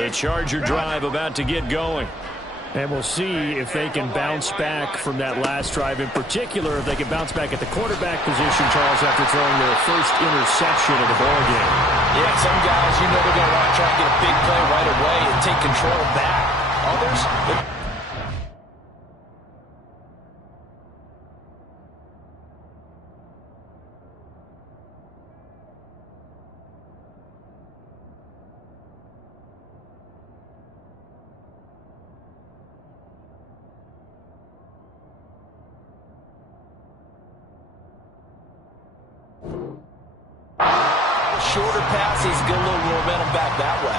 The Charger drive about to get going. And we'll see if they can bounce back from that last drive. In particular, if they can bounce back at the quarterback position, Charles, after throwing their first interception of the ballgame. Yeah, some guys, you know they're going to want to try and get a big play right away and take control back. Others, shorter passes get a little momentum back that way.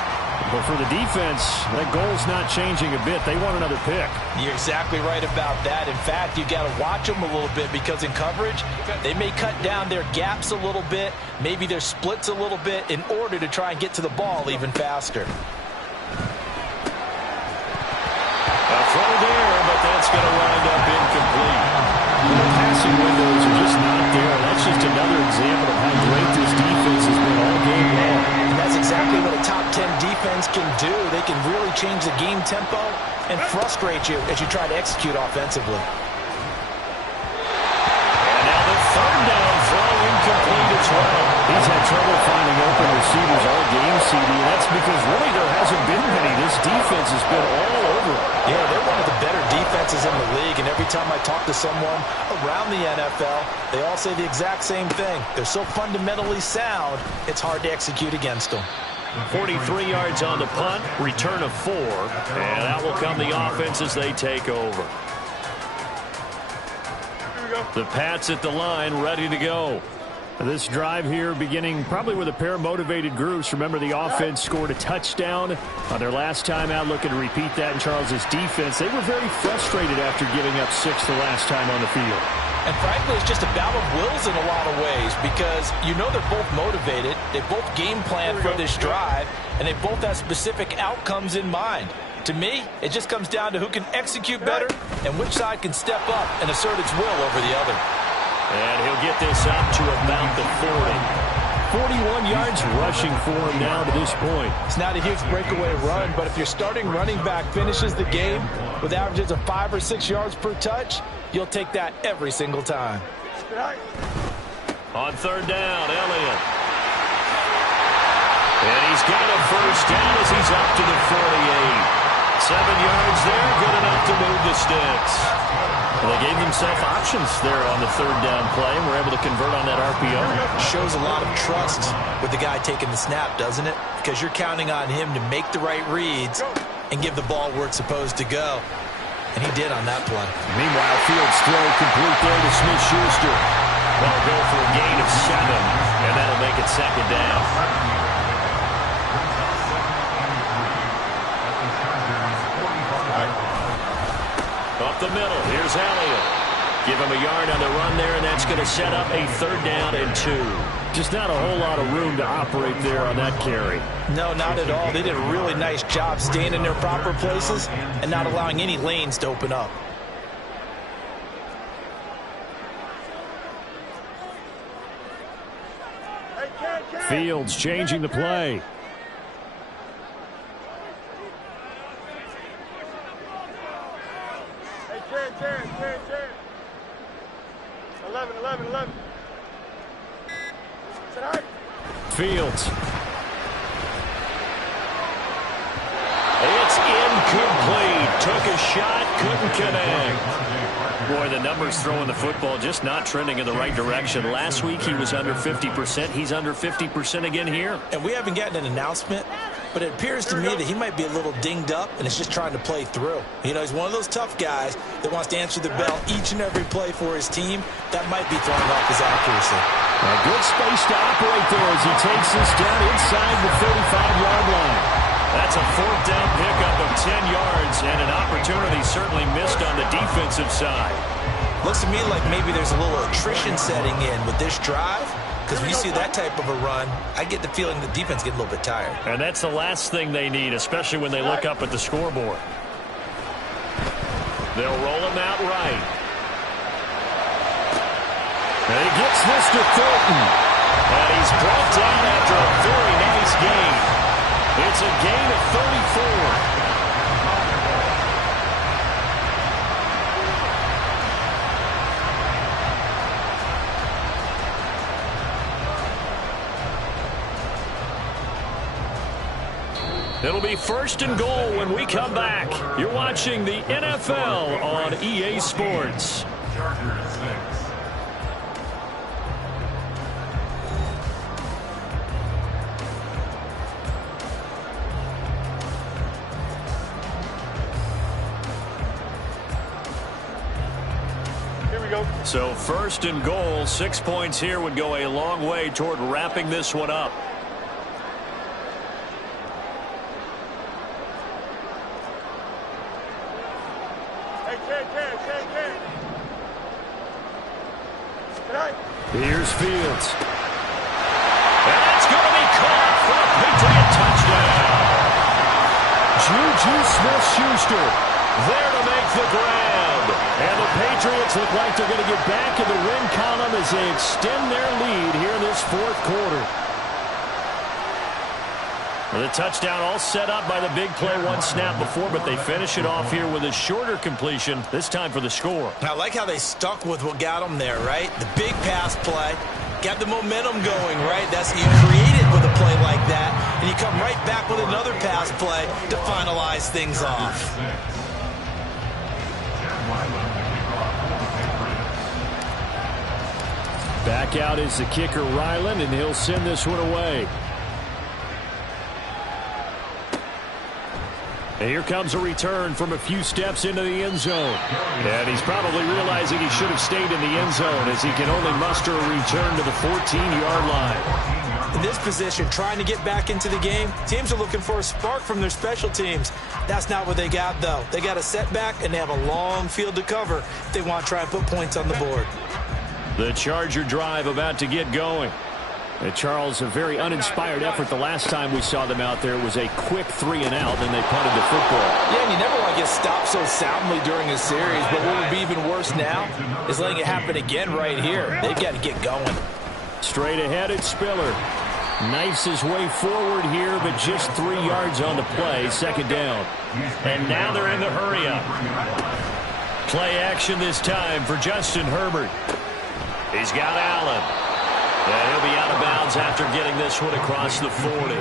But for the defense, that goal's not changing a bit. They want another pick. You're exactly right about that. In fact, you got to watch them a little bit because in coverage, they may cut down their gaps a little bit, maybe their splits a little bit in order to try and get to the ball even faster. A throw there, but that's going to wind up incomplete. The passing windows are just not there. That's just another example of how great this defense has been all game long. And that's exactly what a top 10 defense can do. They can really change the game tempo and frustrate you as you try to execute offensively. And now the third down throw incomplete as well. He's had trouble finding open receivers all game, CD. That's because really there hasn't been many. This defense has been all over it. Yeah, they're one of the better defenses in the league, and every time I talk to someone around the NFL, they all say the exact same thing. They're so fundamentally sound, it's hard to execute against them. 43 yards on the punt, return of 4, and out will come the offense as they take over. The Pats at the line, ready to go. This drive here beginning probably with a pair of motivated groups. Remember, the offense scored a touchdown on their last time out, looking to repeat that in Charles's defense. They were very frustrated after giving up 6 the last time on the field. And frankly, it's just a battle of wills in a lot of ways because you know they're both motivated. They both game plan for this drive, and they both have specific outcomes in mind. To me, it just comes down to who can execute better and which side can step up and assert its will over the other. And he'll get this up to about the 40. 41 yards rushing for him now to this point. It's not a huge breakaway run, but if your starting running back finishes the game with averages of 5 or 6 yards per touch, you'll take that every single time. On third down, Elliott. And he's got a first down as he's up to the 48. 7 yards there, good enough to move the sticks. Well, they gave themselves options there on the third down play and were able to convert on that RPO. Shows a lot of trust with the guy taking the snap, doesn't it? Because you're counting on him to make the right reads and give the ball where it's supposed to go. And he did on that play. Meanwhile, Fields throw complete there to Smith-Schuster. They'll go for a gain of 7, and that'll make it second down. Up the middle, here's Elliott. Give him a yard on the run there, and that's going to set up a third down and 2. Just not a whole lot of room to operate there on that carry. No, not at all. They did a really nice job staying in their proper places and not allowing any lanes to open up. Fields changing the play. Hey, 11. Fields. It's incomplete. Took a shot, couldn't connect. Boy, the numbers throwing the football just not trending in the right direction. Last week he was under 50%. He's under 50% again here. And we haven't gotten an announcement, but it appears to me that he might be a little dinged up and is just trying to play through. You know, he's one of those tough guys that wants to answer the bell each and every play for his team. That might be throwing off his accuracy. A good space to operate there as he takes this down inside the 35-yard line. That's a fourth down pickup of 10 yards and an opportunity certainly missed on the defensive side. Looks to me like maybe there's a little attrition setting in with this drive. Because when you see that type of a run, I get the feeling the defense gets a little bit tired. And that's the last thing they need, especially when they look up at the scoreboard. They'll roll him out right. And he gets this to Thornton. And he's brought down after a very nice game. It's a gain of 34. It'll be first and goal when we come back. You're watching the NFL on EA Sports. Here we go. So first and goal, 6 points here would go a long way toward wrapping this one up. Here's Fields. And that's going to be caught for a Patriot touchdown. Juju Smith-Schuster there to make the grab. And the Patriots look like they're going to get back in the win column as they extend their lead here in this fourth quarter. The touchdown all set up by the big play one snap before, but they finish it off here with a shorter completion, this time for the score. I like how they stuck with what got them there, right? The big pass play, got the momentum going, right? That's you create it with a play like that, and you come right back with another pass play to finalize things off. Back out is the kicker, Ryland, and he'll send this one away. And here comes a return from a few steps into the end zone. And he's probably realizing he should have stayed in the end zone as he can only muster a return to the 14-yard line. In this position, trying to get back into the game, teams are looking for a spark from their special teams. That's not what they got, though. They got a setback, and they have a long field to cover if they want to try and put points on the board. The Charger drive about to get going. And Charles, a very uninspired effort the last time we saw them out there. It was a quick 3 and out, and they punted the football. Yeah, and you never want to get stopped so soundly during a series, but what would be even worse now is letting it happen again right here. They've got to get going. Straight ahead, it's Spiller. Knifes his way forward here, but just 3 yards on the play, second down. And now they're in the hurry-up. Play action this time for Justin Herbert. He's got Allen. And he'll be out of bounds after getting this one across the 40.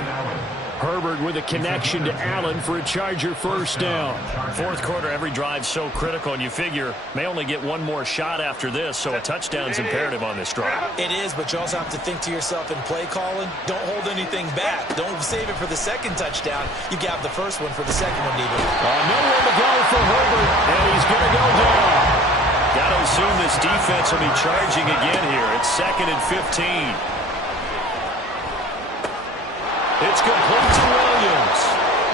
Herbert with a connection to Allen for a Charger first down. Fourth quarter, every drive so critical, and you figure may only get one more shot after this, so a touchdown's imperative on this drive. It is, but you also have to think to yourself in play calling, don't hold anything back. Don't save it for the second touchdown. You got the first one for the second one, even. Nowhere to go for Herbert, and he's going to go down. Got to assume this defense will be charging again here. It's 2nd and 15. It's complete to Williams.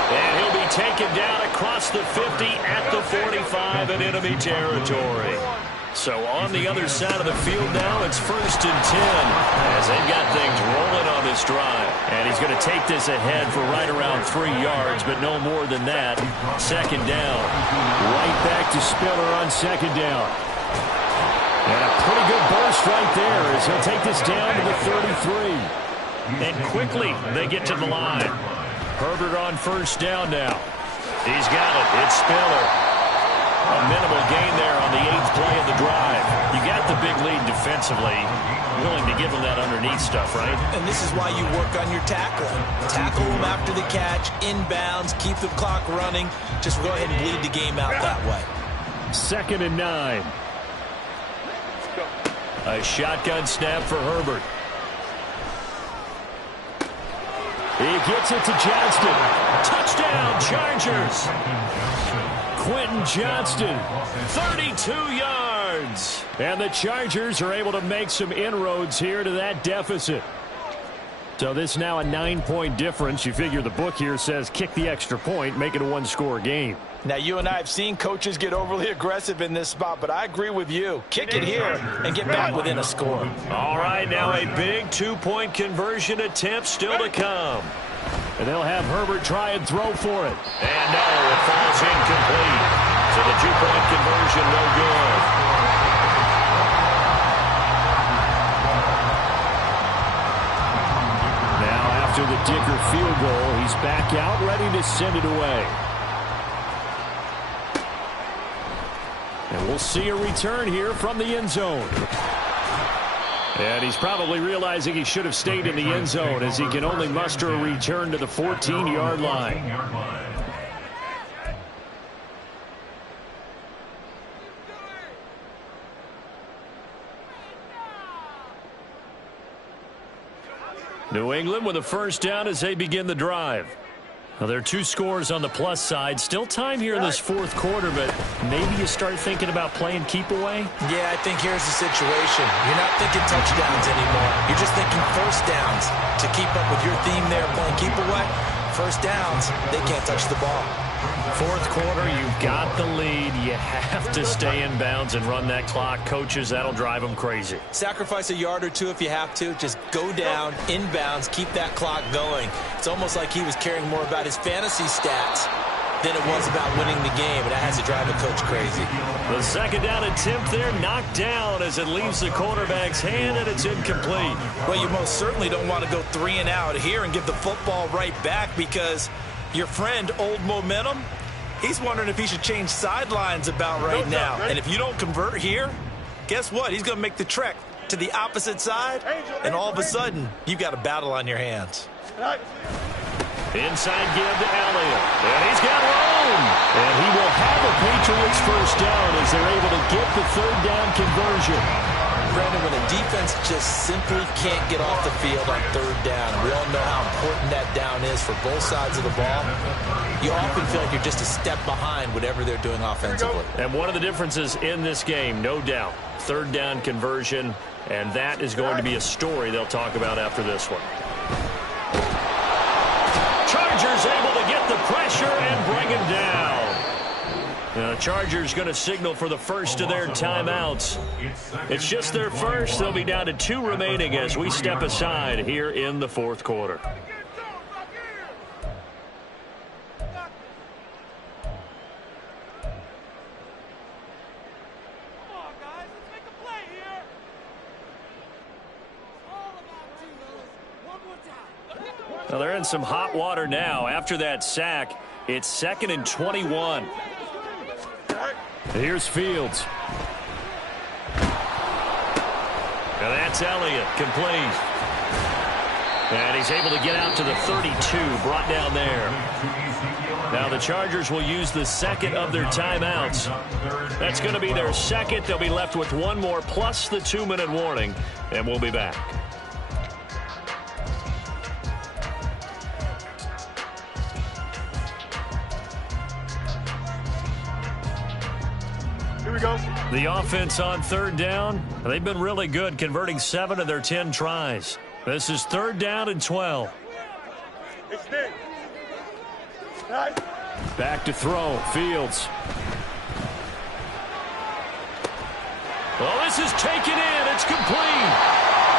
And he'll be taken down across the 50 at the 45 in enemy territory. So on the other side of the field now, it's 1st and 10 as they've got things rolling on this drive. And he's going to take this ahead for right around 3 yards, but no more than that. Second down. Right back to Spiller on second down. And a pretty good burst right there as he'll take this down to the 33. And quickly they get to the line. Herbert on first down now. He's got it. It's Spiller. A minimal gain there on the 8th play of the drive. You got the big lead defensively. Willing to give them that underneath stuff, right? And this is why you work on your tackling. Tackle them after the catch, inbounds, keep the clock running. Just go ahead and bleed the game out that way. 2nd and 9. A shotgun snap for Herbert. He gets it to Johnston. Touchdown, Chargers. Quentin Johnston. 32 yards. And the Chargers are able to make some inroads here to that deficit. So this now a 9-point difference. You figure the book here says kick the extra point, make it a one-score game. Now, you and I have seen coaches get overly aggressive in this spot, but I agree with you. Kick it here and get back within a score. All right, now a big 2-point conversion attempt still to come. And they'll have Herbert try and throw for it. And no, it falls incomplete. So the 2-point conversion no good. Now after the Dicker field goal. He's back out, ready to send it away. And we'll see a return here from the end zone. And he's probably realizing he should have stayed in the end zone as he can only muster a return to the 14-yard line. New England with a first down as they begin the drive. Now, there are 2 scores on the plus side. Still time here in this fourth quarter, but maybe you start thinking about playing keep away? Yeah, I think here's the situation. You're not thinking touchdowns anymore. You're just thinking first downs. To keep up with your theme there, playing keep away, first downs, they can't touch the ball. Fourth quarter, you've got the lead. You have to stay in bounds and run that clock. Coaches, that'll drive them crazy. Sacrifice a yard or 2 if you have to. Just go down, inbounds, keep that clock going. It's almost like he was caring more about his fantasy stats than it was about winning the game, and that has to drive a coach crazy. The second down attempt there knocked down as it leaves the quarterback's hand, and it's incomplete. Well, you most certainly don't want to go 3 and out here and give the football right back, because your friend, Old Momentum, he's wondering if he should change sidelines about right now. And if you don't convert here, guess what? He's going to make the trek to the opposite side, and all of a sudden, you've got a battle on your hands. Inside give to Elliott, and he's got room. And he will have a Patriots first down as they're able to get the third down conversion. Brandon, when a defense just simply can't get off the field on third down, and we all know how important that down is for both sides of the ball, you often feel like you're just a step behind whatever they're doing offensively. And one of the differences in this game, no doubt, third down conversion, and that is going to be a story they'll talk about after this one. Chargers able to get the pressure and bring him down. Now, the Chargers going to signal for the first of their timeouts. It's just their first. They'll be down to 2 remaining as we step aside here in the fourth quarter. Now they're in some hot water now. After that sack, it's 2nd and 21. Here's Fields. Now that's Elliott, complete. And he's able to get out to the 32, brought down there. Now the Chargers will use the second of their timeouts. That's going to be their second. They'll be left with 1 more plus the 2-minute warning, and we'll be back. The offense on third down, they've been really good, converting 7 of their 10 tries. This is 3rd down and 12. Back to throw, Fields. Well, this is taken in. It's complete.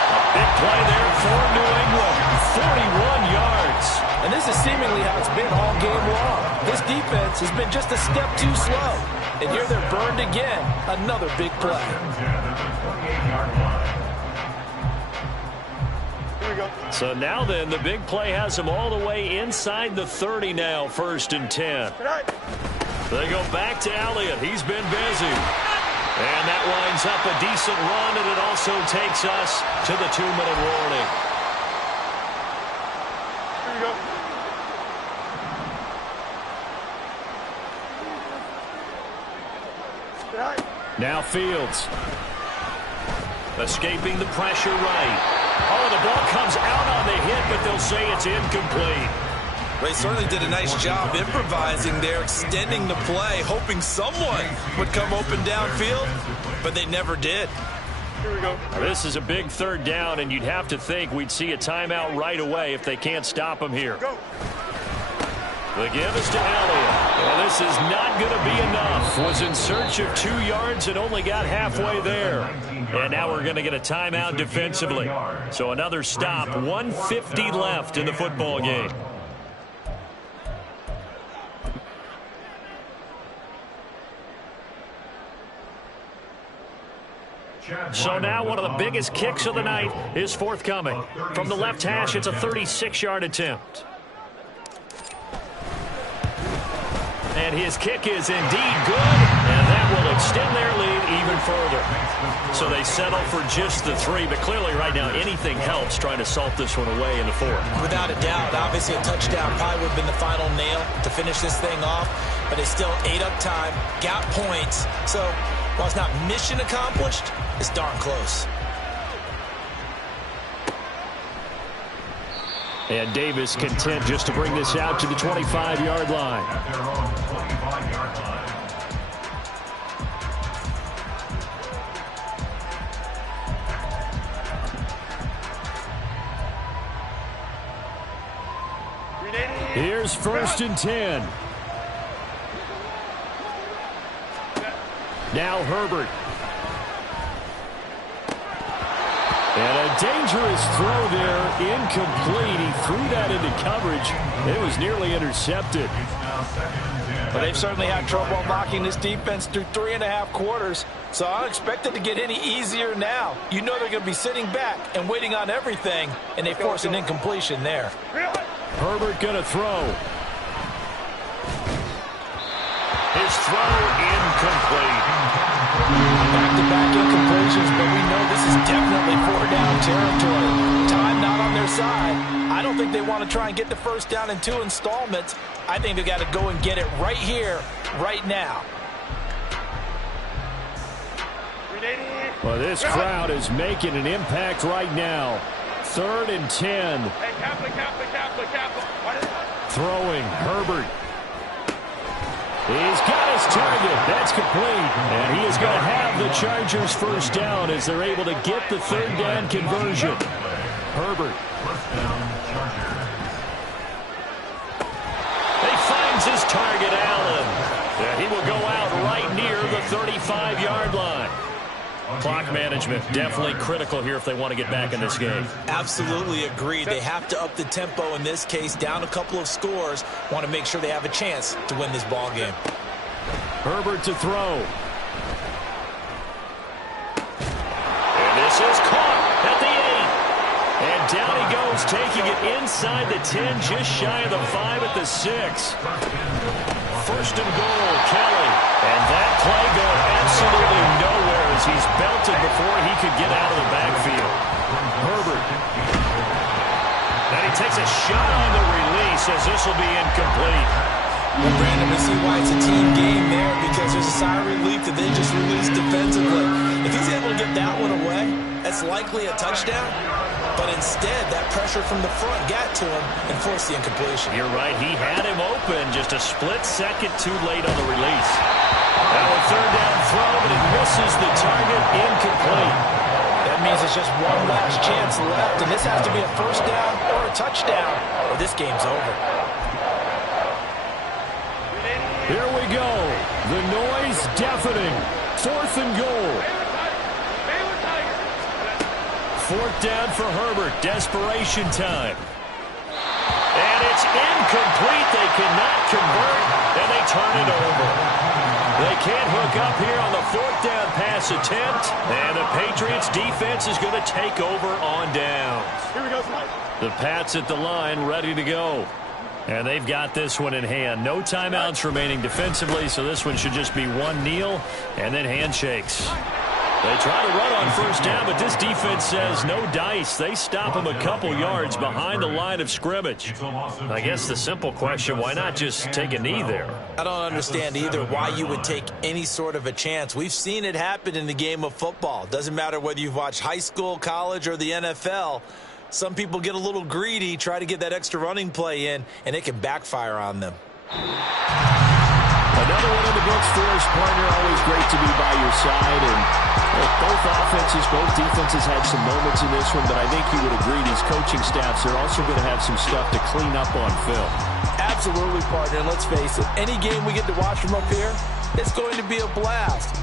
A big play there for New England. 41 yards. And this is seemingly how it's been all game long. This defense has been just a step too slow. And here they're burned again. Another big play. So now then, the big play has them all the way inside the 30 now, 1st and 10. They go back to Elliott. He's been busy. And that winds up a decent run, and it also takes us to the 2-minute warning. Now Fields. Escaping the pressure right. Oh, the ball comes out on the hit, but they'll say it's incomplete. They certainly did a nice job improvising there, extending the play, hoping someone would come open downfield, but they never did. Here we go. This is a big 3rd down, and you'd have to think we'd see a timeout right away if they can't stop them here. Go. The give is to Elliott. Well, this is not going to be enough. Was in search of 2 yards and only got halfway there. And now we're going to get a timeout defensively. So another stop, 1:50 left in the football game. So now one of the biggest kicks of the night is forthcoming. From the left hash, it's a 36-yard attempt. And his kick is indeed good, and that will extend their lead even further. So they settle for just the 3, but clearly right now anything helps trying to salt this one away in the 4th. Without a doubt, obviously a touchdown probably would have been the final nail to finish this thing off, but it's still ate up time, got points. So while it's not mission accomplished, it's darn close. And Davis content just to bring this out to the 25-yard line. Here's 1st and 10. Now Herbert. And a dangerous throw there, incomplete. He threw that into coverage. It was nearly intercepted. But they've certainly had trouble unlocking this defense through 3.5 quarters, so I don't expect it to get any easier now. You know they're going to be sitting back and waiting on everything, and they force an incompletion there. Herbert going to throw. His throw incomplete. Back-to-back incompletions, but we know this is definitely 4-down territory. Time not on their side. I don't think they want to try and get the 1st down in 2 installments. I think they've got to go and get it right here, right now. Well, this crowd is making an impact right now. 3rd and 10. Throwing, Herbert. He's got his target. That's complete. And he is going to have the Chargers 1st down as they're able to get the 3rd down conversion. Herbert. He finds his target, Allen. Yeah, he will go out right near the 35-yard line. Clock management definitely critical here if they want to get back in this game. Absolutely agree. They have to up the tempo in this case, down a couple of scores. Want to make sure they have a chance to win this ball game. Herbert to throw. And this is caught at the 8. And down he goes, taking it inside the 10, just shy of the 5 at the 6. 1st and goal, Kelly. And that play going absolutely nowhere as he's belted before he could get out of the backfield. Herbert. And he takes a shot on the release as this will be incomplete. Well, Brandon, we see why it's a team game there because there's a sigh of relief that they just released defensively. If he's able to get that one away, that's likely a touchdown. But instead, that pressure from the front got to him and forced the incompletion. You're right. He had him open just a split second too late on the release. Now a 3rd down throw, but it misses the target, incomplete. That means it's just one last chance left, and this has to be a 1st down or a touchdown, or this game's over. Here we go. The noise deafening. 4th and goal. 4th down for Herbert. Desperation time. And it's incomplete. They cannot convert, and they turn it over. They can't hook up here on the 4th down pass attempt, and the Patriots defense is going to take over on down. Here we go. The Pats at the line, ready to go. And they've got this one in hand. No timeouts remaining defensively, so this one should just be one kneel and then handshakes. They try to run on 1st down, but this defense says no dice. They stop them a couple yards behind the line of scrimmage. I guess the simple question, why not just take a knee there? I don't understand either why you would take any sort of a chance. We've seen it happen in the game of football. Doesn't matter whether you've watched high school, college, or the NFL. Some people get a little greedy, try to get that extra running play in, and it can backfire on them. Another one in the books for us, partner. Always great to be by your side. And both offenses, both defenses had some moments in this one, but I think you would agree these coaching staffs are also going to have some stuff to clean up on film. Absolutely, partner. And let's face it, any game we get to watch from up here, it's going to be a blast.